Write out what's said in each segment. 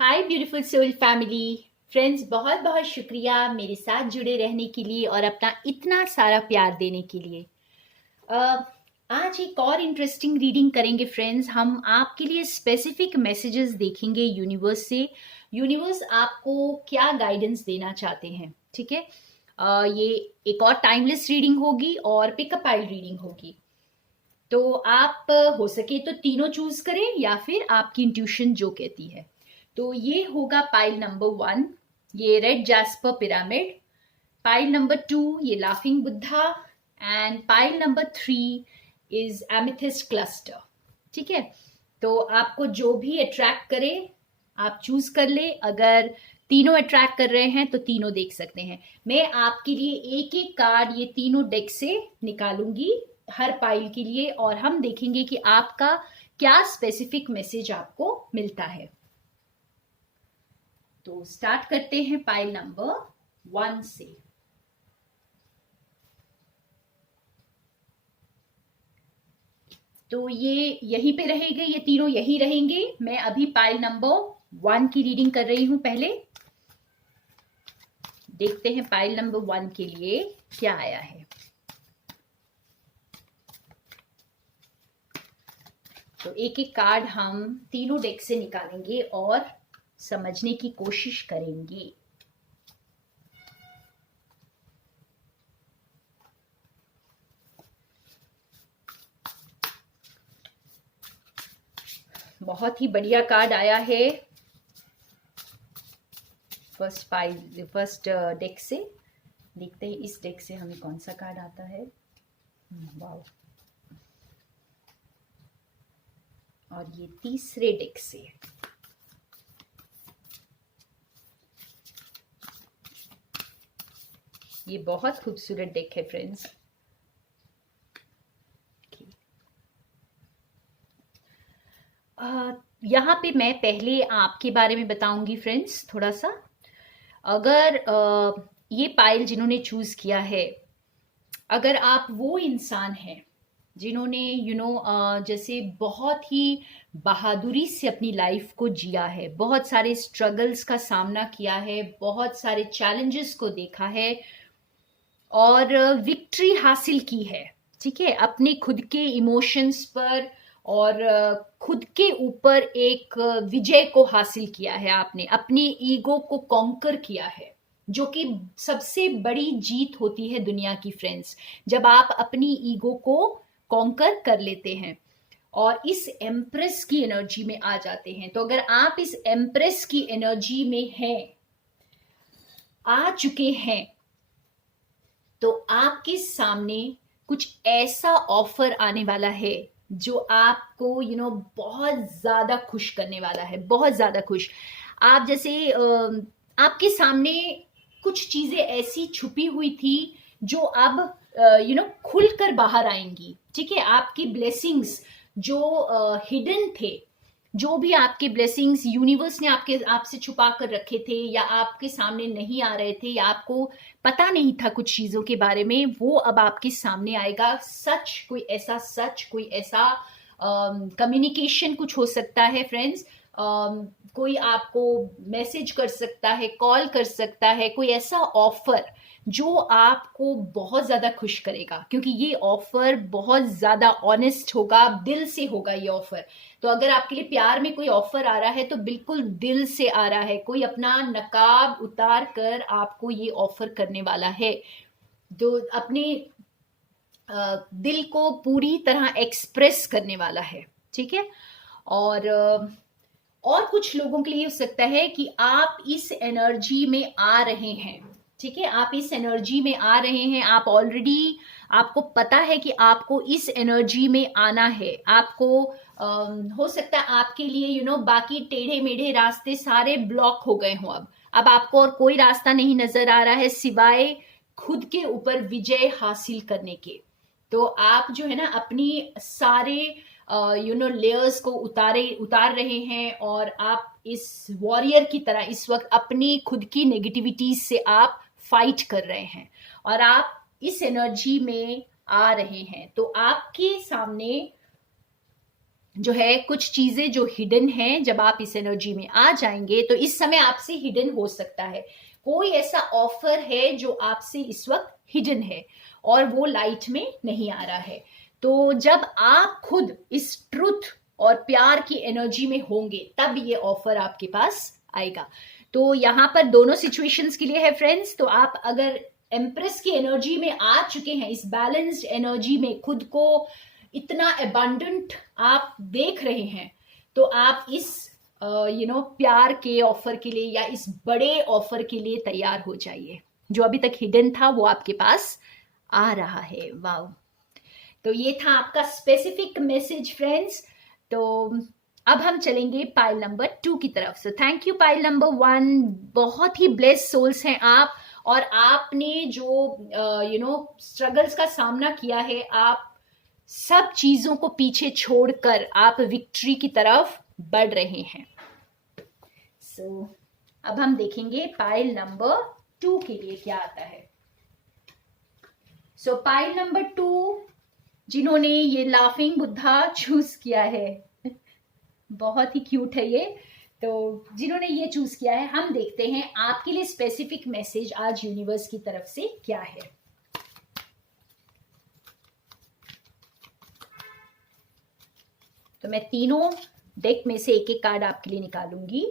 हाय beautiful soul family friends, बहुत बहुत शुक्रिया मेरे साथ जुड़े रहने के लिए और अपना इतना सारा प्यार देने के लिए। अ, आज एक और इंटरेस्टिंग रीडिंग करेंगे फ्रेंड्स। हम आपके लिए स्पेसिफिक मैसेजेस देखेंगे यूनिवर्स से। यूनिवर्स आपको क्या गाइडेंस देना चाहते हैं, ठीक है। ये एक और टाइमलेस रीडिंग होगी और पिकअप आइल रीडिंग होगी। तो आप हो सके तो तीनों चूज करें या फिर आपकी इंट्यूशन जो कहती है। तो ये होगा पाइल नंबर 1, ये red jasper pyramid. Pile number 2 ये laughing Buddha. And pile number 3 is amethyst cluster. ठीक है, तो आपको जो भी अट्रैक्ट करे आप चूज कर ले। अगर तीनों अट्रैक्ट कर रहे हैं तो तीनों देख सकते हैं। मैं आपके लिए एक एक कार्ड ये तीनों डेक से निकालूंगी हर पाइल के लिए, और हम देखेंगे कि आपका क्या स्पेसिफिक मैसेज आपको मिलता है। तो स्टार्ट करते हैं पाइल नंबर 1 से। तो ये यहीं पे रहेंगे, ये तीनों यही रहेंगे। मैं अभी पाइल नंबर 1 की रीडिंग कर रही हूं। पहले देखते हैं पाइल नंबर 1 के लिए क्या आया है। तो एक एक कार्ड हम तीनों डेक से निकालेंगे और समझने की कोशिश करेंगे। बहुत ही बढ़िया कार्ड आया है फर्स्ट डेक से। देखते हैं इस डेक से हमें कौन सा कार्ड आता है। वाओ। और ये तीसरे डेक से। ये बहुत खूबसूरत डेक है फ्रेंड्स। यहाँ पे मैं पहले आपके बारे में बताऊंगी फ्रेंड्स थोड़ा सा। अगर ये पाइल जिन्होंने चूज किया है, अगर आप वो इंसान हैं जिन्होंने जैसे बहुत ही बहादुरी से अपनी लाइफ को जिया है, बहुत सारे स्ट्रगल्स का सामना किया है, बहुत सारे चैलेंजेस को देखा है और विक्ट्री हासिल की है, ठीक है, अपने खुद के इमोशंस पर और खुद के ऊपर एक विजय को हासिल किया है। आपने अपनी ईगो को कॉन्कर किया है, जो कि सबसे बड़ी जीत होती है दुनिया की फ्रेंड्स, जब आप अपनी ईगो को कॉन्कर कर लेते हैं और इस एम्प्रेस की एनर्जी में आ जाते हैं। तो अगर आप इस एम्प्रेस की एनर्जी में हैं, आ चुके हैं, तो आपके सामने कुछ ऐसा ऑफर आने वाला है जो आपको बहुत ज्यादा खुश करने वाला है, बहुत ज्यादा खुश। आप जैसे आपके सामने कुछ चीजें ऐसी छुपी हुई थी जो अब खुलकर बाहर आएंगी, ठीक है। आपकी ब्लेसिंग्स जो हिडन थे, जो भी आपके ब्लेसिंग्स यूनिवर्स ने आपसे छुपा कर रखे थे या आपके सामने नहीं आ रहे थे या आपको पता नहीं था कुछ चीजों के बारे में, वो अब आपके सामने आएगा। सच, कोई ऐसा कम्युनिकेशन कुछ हो सकता है फ्रेंड्स। कोई आपको मैसेज कर सकता है, कॉल कर सकता है, कोई ऐसा ऑफर जो आपको बहुत ज्यादा खुश करेगा, क्योंकि ये ऑफर बहुत ज्यादा ऑनेस्ट होगा, दिल से होगा ये ऑफर। तो अगर आपके लिए प्यार में कोई ऑफर आ रहा है तो बिल्कुल दिल से आ रहा है, कोई अपना नकाब उतार कर आपको ये ऑफर करने वाला है, जो अपने दिल को पूरी तरह एक्सप्रेस करने वाला है, ठीक है। और कुछ लोगों के लिए हो सकता है कि आप इस एनर्जी में आ रहे हैं, ठीक है, आप इस एनर्जी में आ रहे हैं। आप ऑलरेडी, आपको पता है कि आपको इस एनर्जी में आना है। आपको हो सकता है आपके लिए बाकी टेढ़े मेढ़े रास्ते सारे ब्लॉक हो गए हों। अब आपको और कोई रास्ता नहीं नजर आ रहा है सिवाय खुद के ऊपर विजय हासिल करने के। तो आप जो है ना अपनी सारे लेयर्स को उतार रहे हैं और आप इस वॉरियर की तरह इस वक्त अपनी खुद की नेगेटिविटीज से आप फाइट कर रहे हैं और आप इस एनर्जी में आ रहे हैं। तो आपके सामने जो है कुछ चीजें जो हिडन हैं, जब आप इस एनर्जी में आ जाएंगे तो इस समय आपसे हिडन हो सकता है। कोई ऐसा ऑफर है जो आपसे इस वक्त हिडन है और वो लाइट में नहीं आ रहा है। तो जब आप खुद इस ट्रुथ और प्यार की एनर्जी में होंगे तब ये ऑफर आपके पास आएगा। तो यहाँ पर दोनों सिचुएशंस के लिए है फ्रेंड्स। तो आप अगर एम्प्रेस की एनर्जी में आ चुके हैं, इस बैलेंस्ड एनर्जी में खुद को इतना अबंडेंट आप देख रहे हैं, तो आप इस प्यार के ऑफर के लिए या इस बड़े ऑफर के लिए तैयार हो जाइए। जो अभी तक हिडन था वो आपके पास आ रहा है। वाओ! तो ये था आपका स्पेसिफिक मैसेज फ्रेंड्स। तो अब हम चलेंगे पाइल नंबर 2 की तरफ। So thank you pile number 1, बहुत ही ब्लेस्ड सोल्स हैं आप, और आपने जो स्ट्रगल्स का सामना किया है, आप सब चीजों को पीछे छोड़कर आप विक्ट्री की तरफ बढ़ रहे हैं। सो अब हम देखेंगे पाइल नंबर 2 के लिए क्या आता है। सो पाइल नंबर 2, जिन्होंने ये लाफिंग बुद्धा चूज किया है, बहुत ही क्यूट है ये। तो जिन्होंने ये चूज किया है, हम देखते हैं आपके लिए स्पेसिफिक मैसेज आज यूनिवर्स की तरफ से क्या है। तो मैं तीनों डेक में से एक एक कार्ड आपके लिए निकालूंगी।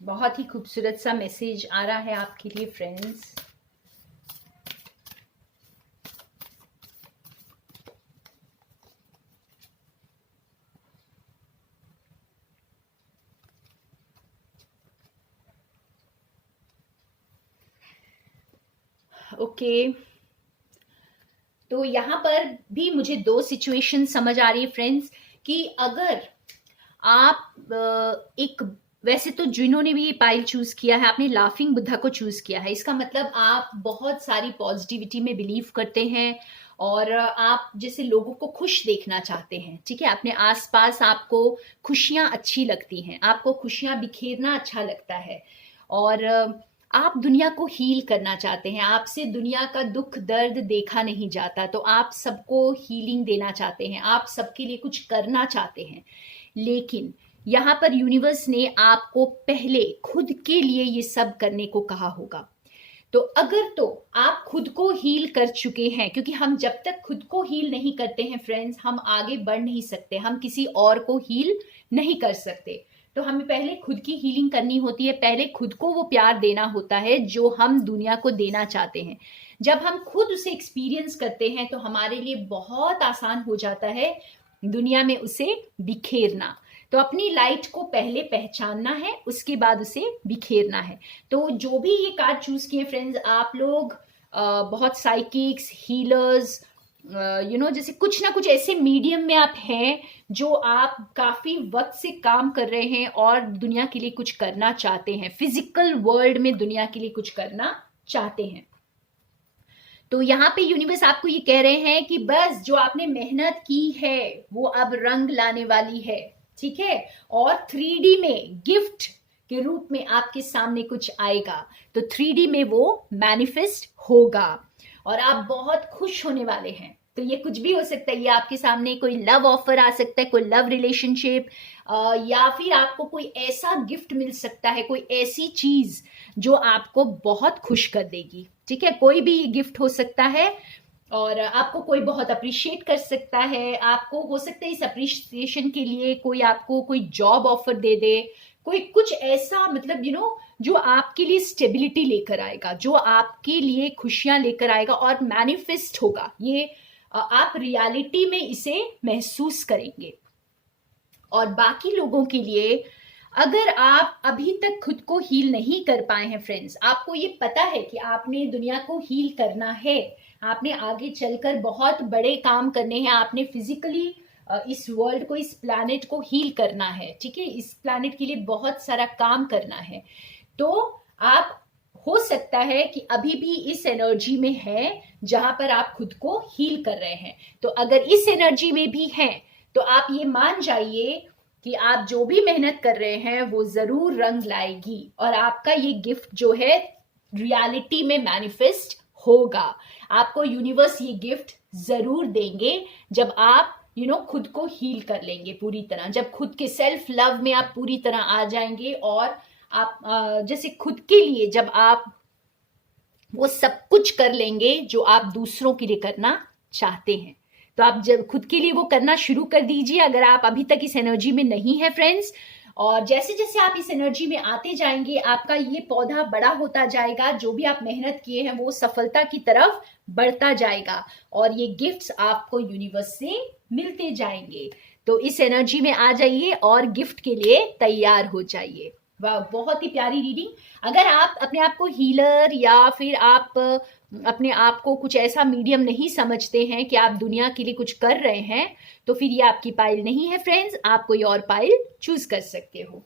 बहुत ही खूबसूरत सा मैसेज आ रहा है आपके लिए फ्रेंड्स। ओके, तो यहां पर भी मुझे दो सिचुएशन समझ आ रही है फ्रेंड्स, कि अगर आप एक, वैसे तो जिन्होंने भी ये पाइल चूज किया है, आपने लाफिंग बुद्धा को चूज किया है, इसका मतलब आप बहुत सारी पॉजिटिविटी में बिलीव करते हैं और आप जैसे लोगों को खुश देखना चाहते हैं। ठीक है, अपने आसपास आपको खुशियां अच्छी लगती हैं, आपको खुशियां बिखेरना अच्छा लगता है, और आप दुनिया को हील करना चाहते हैं। आपसे दुनिया का दुख दर्द देखा नहीं जाता, तो आप सबको हीलिंग देना चाहते हैं, आप सबके लिए कुछ करना चाहते हैं। लेकिन यहाँ पर यूनिवर्स ने आपको पहले खुद के लिए ये सब करने को कहा होगा। तो अगर तो आप खुद को हील कर चुके हैं, क्योंकि हम जब तक खुद को हील नहीं करते हैं फ्रेंड्स, हम आगे बढ़ नहीं सकते, हम किसी और को हील नहीं कर सकते। तो हमें पहले खुद की हीलिंग करनी होती है, पहले खुद को वो प्यार देना होता है जो हम दुनिया को देना चाहते हैं। जब हम खुद उसे एक्सपीरियंस करते हैं तो हमारे लिए बहुत आसान हो जाता है दुनिया में उसे बिखेरना। तो अपनी लाइट को पहले पहचानना है, उसके बाद उसे बिखेरना है। तो जो भी ये कार्ड चूज किए फ्रेंड्स, आप लोग बहुत साइकिक्स, हीलर्स, जैसे कुछ ना कुछ ऐसे मीडियम में आप हैं जो आप काफी वक्त से काम कर रहे हैं और दुनिया के लिए कुछ करना चाहते हैं, फिजिकल वर्ल्ड में दुनिया के लिए कुछ करना चाहते हैं। तो यहाँ पे यूनिवर्स आपको ये कह रहे हैं कि बस जो आपने मेहनत की है वो अब रंग लाने वाली है। ठीक है, और 3D में गिफ्ट के रूप में आपके सामने कुछ आएगा, तो 3D में वो मैनिफेस्ट होगा और आप बहुत खुश होने वाले हैं। तो ये कुछ भी हो सकता है, ये आपके सामने कोई लव ऑफर आ सकता है, कोई लव रिलेशनशिप, या फिर आपको कोई ऐसा गिफ्ट मिल सकता है, कोई ऐसी चीज जो आपको बहुत खुश कर देगी। ठीक है, कोई भी गिफ्ट हो सकता है और आपको कोई बहुत अप्रिशिएट कर सकता है। आपको हो सकता है इस अप्रिशिएशन के लिए कोई आपको कोई जॉब ऑफर दे दे, कोई कुछ ऐसा, मतलब जो आपके लिए स्टेबिलिटी लेकर आएगा, जो आपके लिए खुशियां लेकर आएगा और मैनिफेस्ट होगा। ये आप रियलिटी में इसे महसूस करेंगे। और बाकी लोगों के लिए, अगर आप अभी तक खुद को हील नहीं कर पाए हैं फ्रेंड्स, आपको ये पता है कि आपने दुनिया को हील करना है, आपने आगे चलकर बहुत बड़े काम करने हैं, आपने फिजिकली इस वर्ल्ड को, इस प्लैनेट को हील करना है। ठीक है, इस प्लैनेट के लिए बहुत सारा काम करना है। तो आप हो सकता है कि अभी भी इस एनर्जी में है जहां पर आप खुद को हील कर रहे हैं। तो अगर इस एनर्जी में भी हैं तो आप ये मान जाइए कि आप जो भी मेहनत कर रहे हैं वो जरूर रंग लाएगी और आपका ये गिफ्ट जो है रियलिटी में मैनिफेस्ट होगा। आपको यूनिवर्स ये गिफ्ट जरूर देंगे जब आप खुद को हील कर लेंगे पूरी तरह, जब खुद के सेल्फ लव में आप पूरी तरह आ जाएंगे और आप जैसे खुद के लिए जब आप वो सब कुछ कर लेंगे जो आप दूसरों के लिए करना चाहते हैं। तो आप जब खुद के लिए वो करना शुरू कर दीजिए अगर आप अभी तक इस एनर्जी में नहीं है फ्रेंड्स। और जैसे जैसे आप इस एनर्जी में आते जाएंगे आपका ये पौधा बड़ा होता जाएगा, जो भी आप मेहनत किए हैं वो सफलता की तरफ बढ़ता जाएगा और ये गिफ्ट्स आपको यूनिवर्स से मिलते जाएंगे। तो इस एनर्जी में आ जाइए और गिफ्ट के लिए तैयार हो जाइए। वाह, बहुत ही प्यारी रीडिंग। अगर आप अपने आप को हीलर या फिर आप अपने आप को कुछ ऐसा मीडियम नहीं समझते हैं कि आप दुनिया के लिए कुछ कर रहे हैं तो फिर ये आपकी पाइल नहीं है फ्रेंड्स, आप कोई और पाइल चूज कर सकते हो।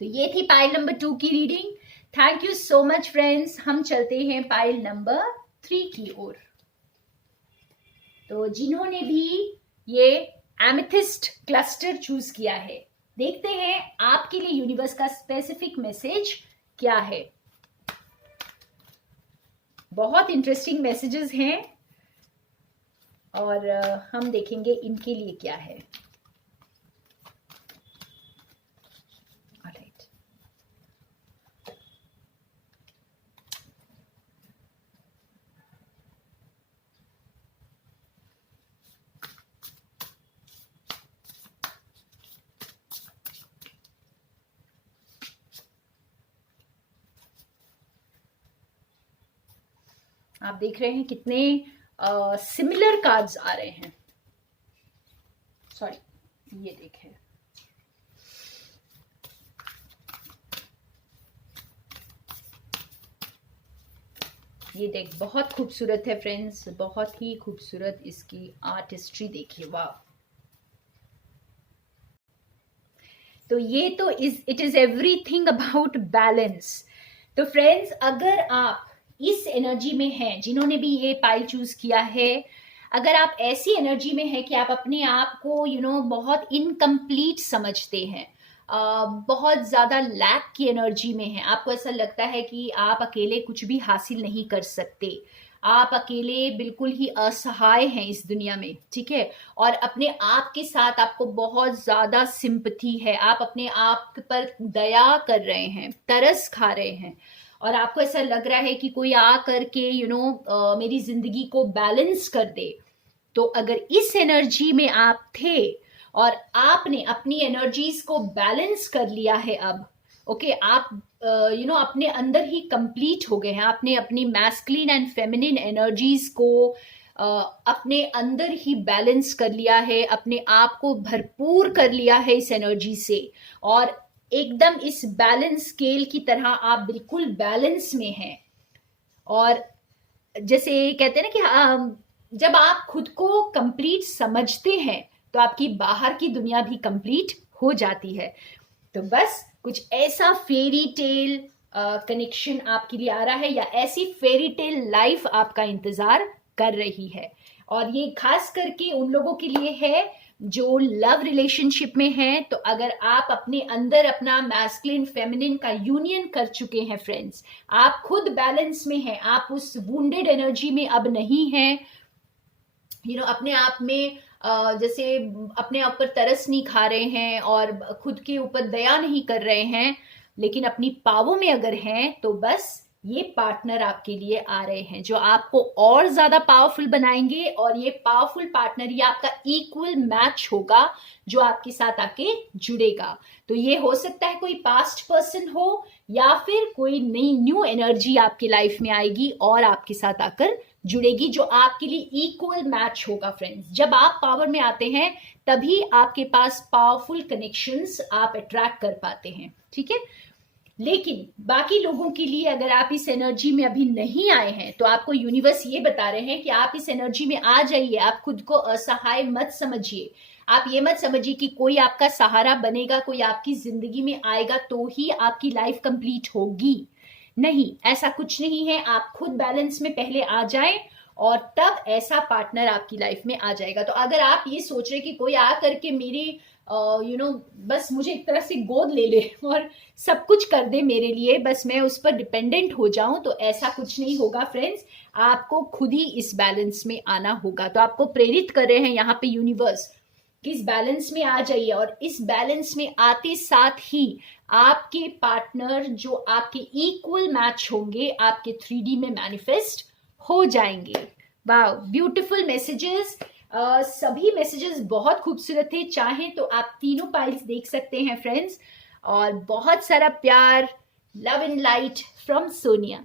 तो ये थी पाइल नंबर 2 की reading. Thank you so much friends. हम चलते हैं पाइल नंबर 3 की ओर। तो जिन्होंने भी ये एमेथिस्ट क्लस्टर चूज किया है, देखते हैं आपके लिए यूनिवर्स का स्पेसिफिक मैसेज क्या है। बहुत इंटरेस्टिंग मैसेजेस हैं और हम देखेंगे इनके लिए क्या है। ऑलराइट, आप देख रहे हैं कितने सिमिलर कार्ड्स आ रहे हैं। सॉरी, ये देखें, ये देख बहुत खूबसूरत है फ्रेंड्स, बहुत ही खूबसूरत इसकी आर्टिस्ट्री देखिए। वाह, तो ये तो it is everything about balance. तो फ्रेंड्स अगर आप इस एनर्जी में हैं, जिन्होंने भी ये पाइल चूज किया है, अगर आप ऐसी एनर्जी में हैं कि आप अपने आप को बहुत इनकम्प्लीट समझते हैं, बहुत ज्यादा लैक की एनर्जी में है, आपको ऐसा लगता है कि आप अकेले कुछ भी हासिल नहीं कर सकते, आप अकेले बिल्कुल ही असहाय हैं इस दुनिया में, ठीक है, और अपने आप के साथ आपको बहुत ज्यादा सिंपथी है, आप अपने आप पर दया कर रहे हैं, तरस खा रहे हैं और आपको ऐसा लग रहा है कि कोई आ करके मेरी जिंदगी को बैलेंस कर दे। तो अगर इस एनर्जी में आप थे और आपने अपनी एनर्जीज को बैलेंस कर लिया है अब, ओके, आप अपने अंदर ही कंप्लीट हो गए हैं, आपने अपनी मैस्कुलिन एंड फेमिनिन एनर्जीज को अपने अंदर ही बैलेंस कर लिया है, अपने आप को भरपूर कर लिया है इस एनर्जी से और एकदम इस बैलेंस स्केल की तरह आप बिल्कुल बैलेंस में हैं। और जैसे कहते हैं ना कि जब आप खुद को कंप्लीट समझते हैं तो आपकी बाहर की दुनिया भी कंप्लीट हो जाती है। तो बस कुछ ऐसा फेरी टेल कनेक्शन आपके लिए आ रहा है या ऐसी फेरी टेल लाइफ आपका इंतजार कर रही है और ये खास करके उन लोगों के लिए है जो लव रिलेशनशिप में हैं। तो अगर आप अपने अंदर अपना मैस्कुलिन फेमिनिन का यूनियन कर चुके हैं फ्रेंड्स, आप खुद बैलेंस में हैं, आप उस वुंडेड एनर्जी में अब नहीं हैं, अपने आप में जैसे अपने आप पर तरस नहीं खा रहे हैं और खुद के ऊपर दया नहीं कर रहे हैं, लेकिन अपनी पावों में अगर हैं तो बस ये पार्टनर आपके लिए आ रहे हैं जो आपको और ज्यादा पावरफुल बनाएंगे और ये पावरफुल पार्टनर ये आपका इक्वल मैच होगा जो आपके साथ आके जुड़ेगा। तो ये हो सकता है कोई पास्ट पर्सन हो या फिर कोई नई न्यू एनर्जी आपकी लाइफ में आएगी और आपके साथ आकर जुड़ेगी जो आपके लिए इक्वल मैच होगा फ्रेंड्स। जब आप पावर में आते हैं तभी आपके पास पावरफुल कनेक्शंस आप अट्रैक्ट कर पाते हैं, ठीक है। लेकिन बाकी लोगों के लिए अगर आप इस एनर्जी में अभी नहीं आए हैं तो आपको यूनिवर्स ये बता रहे हैं कि आप इस एनर्जी में आ जाइए। आप खुद को असहाय मत समझिए। आप ये मत समझिए कि कोई आपका सहारा बनेगा, कोई आपकी जिंदगी में आएगा तो ही आपकी लाइफ कंप्लीट होगी। नहीं, ऐसा कुछ नहीं है। आप खुद बैलेंस में पहले आ जाएं और तब ऐसा पार्टनर आपकी लाइफ में आ जाएगा। तो अगर आप ये सोच रहे कि कोई आ करके मेरी बस मुझे एक तरह से गोद ले ले और सब कुछ कर दे मेरे लिए, बस मैं उस पर डिपेंडेंट हो जाऊं, तो ऐसा कुछ नहीं होगा फ्रेंड्स। आपको खुद ही इस बैलेंस में आना होगा। तो आपको प्रेरित कर रहे हैं यहाँ पे यूनिवर्स कि इस बैलेंस में आ जाइए, और इस बैलेंस में आते साथ ही आपके पार्टनर जो आपके इक्वल मैच होंगे आपके 3D में मैनिफेस्ट हो जाएंगे। Wow, beautiful messages. सभी मैसेजेस बहुत खूबसूरत थे। चाहें तो आप तीनों पाइल्स देख सकते हैं फ्रेंड्स। और बहुत सारा प्यार, love and light from Sonia.